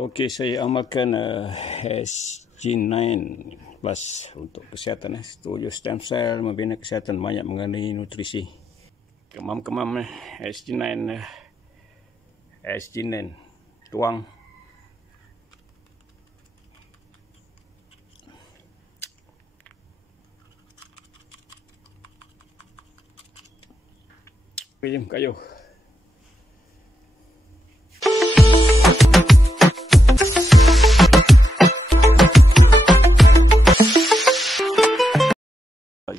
Okey, saya amalkan SG9 Plus untuk kesihatan. Setuju stem cell, membina kesihatan, banyak mengenai nutrisi. Kemam-kemam SG9 tuang. Jom kayu.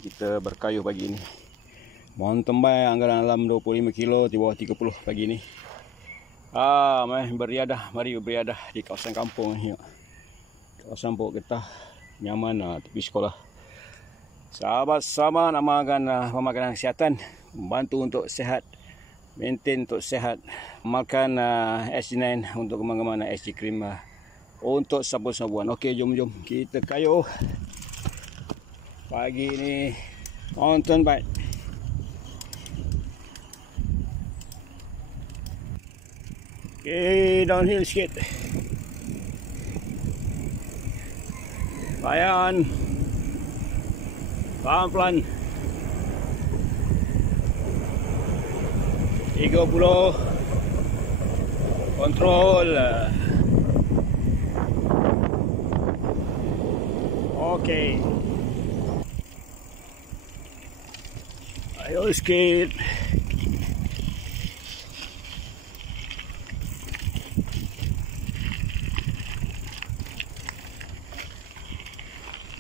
Kita berkayu pagi ni. Mountain bike anggaran dalam 25 kilo di bawah 30 pagi ni. Mari beriadah di kawasan kampung ni. Kawasan Pokok Getah, nyaman tepi sekolah. Sahabat-sahabat amalkan pemakanan kesihatan, membantu untuk sehat, maintain untuk sehat. Amalkan SG9 untuk kemang-kemangan SG Cream untuk sabun-sabuan. Okey, jom kita kayu. Pagi ni mountain bike. Okay, downhill sikit. Layan. Pelan-pelan. 30. Kontrol. Okay. Ayo sikit.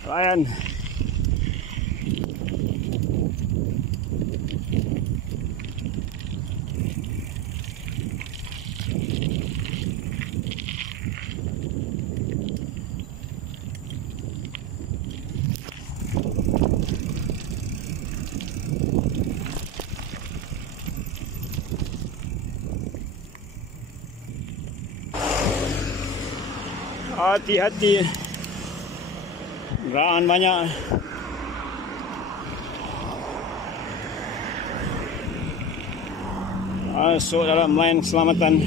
Layan. Hati-hati, kenderaan banyak. Masuk dalam line keselamatan.